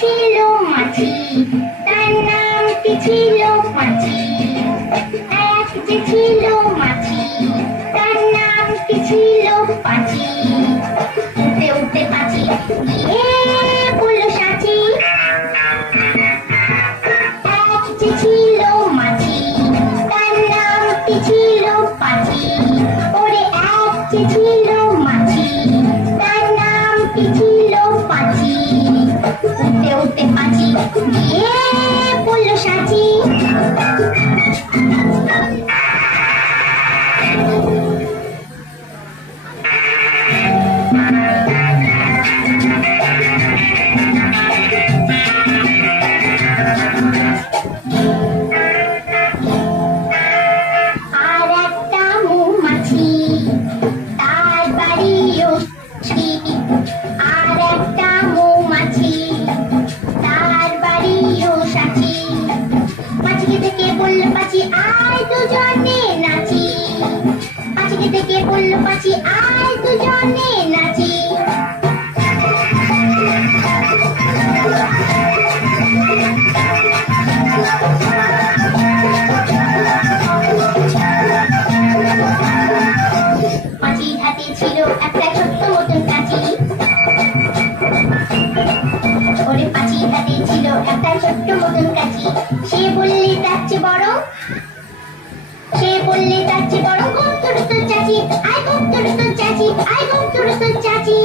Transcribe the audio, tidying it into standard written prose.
ছিল মাছি, তার নামটি ছিল পাঁচি। এক যে ছিল মাছি, তার নামটি ছিল পাঁচি। উঠতে উঠতে পাঁচি গিয়ে পড়ল সাঁচি। এক যে ছিল মাছি, তার নামটি ছিল পাঁচি। ওরে এক যে ছিল মাছি, তার নামটি ছিল পাঁচি। উঠতে উঠতে পাঁচি গিয়ে পড়ল সাঁচি। আর একটা মৌমাছি, তার বাড়িও সাঁচি। আর একটা মৌমাছি, তার বাড়িও সাঁচি। পাঁচিকে থেকে বলল পাঁচি আয় দুজনে নাচি। পাঁচিকে থেকে বলল পাঁচি আয় দুজনে নাচি। পাঁচির হাতে ছিল একটা ছোট্ট মতন কাঁচি। ওরে পাঁচির হাতে ছিল একটা ছোট্ট মতন কাঁচি। সে বললে তার চেয়ে বড়, সে বললে তার চেয়ে বড়, গোপ তোর চাচি, আয় গোপ তোর চাচি, আয় গোপ তোর চাচি।